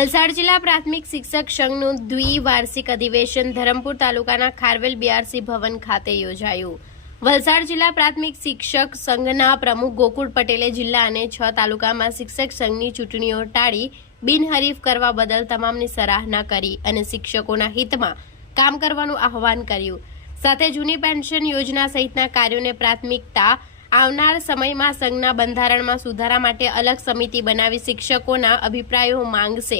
વલસાડ જિલ્લા પ્રાથમિક શિક્ષક સંઘનું દ્વિવાર્ષિક અધિવેશન ધરમપુર તાલુકાના ખારવેલ બીઆરસી ભવન ખાતે યોજાયું। વલસાડ જિલ્લા પ્રાથમિક શિક્ષક સંઘના પ્રમુખ ગોકુળ પટેલે જિલ્લા અને 6 તાલુકામાં શિક્ષક સંઘની ચૂંટણીઓ ટાળી બિનહરીફ કરવા બદલ તમામની સરાહના કરી અને શિક્ષકોના હિતમાં કામ કરવાનું આહવાન કર્યું। સાથે જૂની પેન્શન યોજના સહિતના કાર્યોને પ્રાથમિકતા આવનાર સમયમાં સંઘના બંધારણમાં સુધારા માટે અલગ સમિતિ બનાવી શિક્ષકોના અભિપ્રાયો માંગશે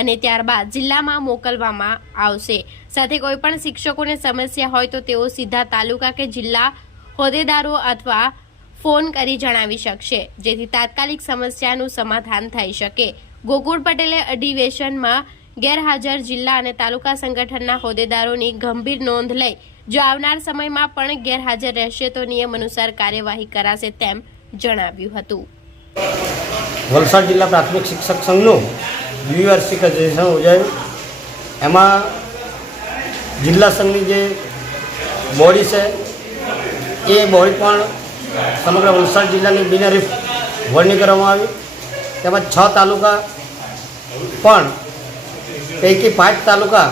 અને ત્યારબાદ જિલ્લામાં મોકલવામાં આવશે। સાથે કોઈપણ શિક્ષકોને સમસ્યા હોય તો તેઓ સીધા તાલુકા કે જિલ્લા હોદ્દેદારો અથવા ફોન કરી જણાવી શકશે, જેથી તાત્કાલિક સમસ્યાનું સમાધાન થઈ શકે। ગોકુળ પટેલે અધિવેશનમાં ગેરહાજર જિલ્લા અને તાલુકા સંગઠનના હોદ્દેદારોની ગંભીર નોંધ લઈ જો આવનાર સમયમાં પણ ગેરહાજર રહેશે તો નિયમ અનુસાર કાર્યવાહી કરાશે તેમ જણાવ્યું હતું। વલસાડ જિલ્લા પ્રાથમિક શિક્ષક સંઘનું દ્વિવાર્ષિક અધિવેશન યોજાયું। એમાં જિલ્લા સંઘની જે બોડી છે એ બોડી પણ સમગ્ર વલસાડ જિલ્લાની બિનહરીફ વરણી કરવામાં આવી। તેમજ 6 તાલુકા પણ પૈકી 5 તાલુકા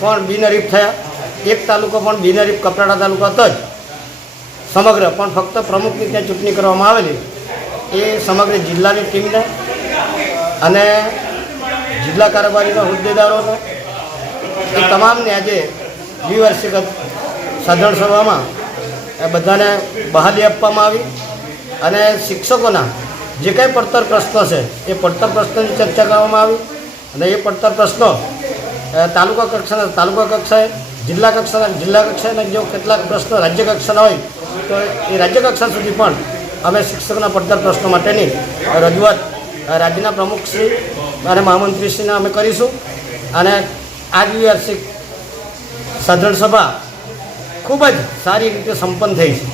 પણ બિનહરીફ થયા। એક તાલુકો પણ બિનહરીફ કપરાડા તાલુકા હતો જ સમગ્ર, પણ ફક્ત પ્રમુખની ત્યાં ચૂંટણી કરવામાં આવેલી એ સમગ્ર જિલ્લાની ટીમને અને જિલ્લા કારોબારીના હોદ્દેદારોને એ તમામને આજે દ્વિવાર્ષિક સાધારણ સભામાં એ બધાને બહાલી આપવામાં આવી અને શિક્ષકોના જે કંઈ પડતર પ્રશ્નો છે એ પડતર પ્રશ્નોની ચર્ચા કરવામાં આવી અને એ પડતર પ્રશ્નો તાલુકા કક્ષાએ, જિલ્લા કક્ષાના જો કેટલાક પ્રશ્નો રાજ્ય કક્ષાના હોય તો એ રાજ્ય કક્ષા સુધી પણ અમે શિક્ષકોના પડતર પ્રશ્નો માટેની રજૂઆત રાજ્યના પ્રમુખશ્રી અને મહામંત્રીશ્રીને અમે કરીશું। અને આ દ્વિવાર્ષિક સાધારણ સભા ખૂબ જ સારી રીતે સંપન્ન થઈ છે।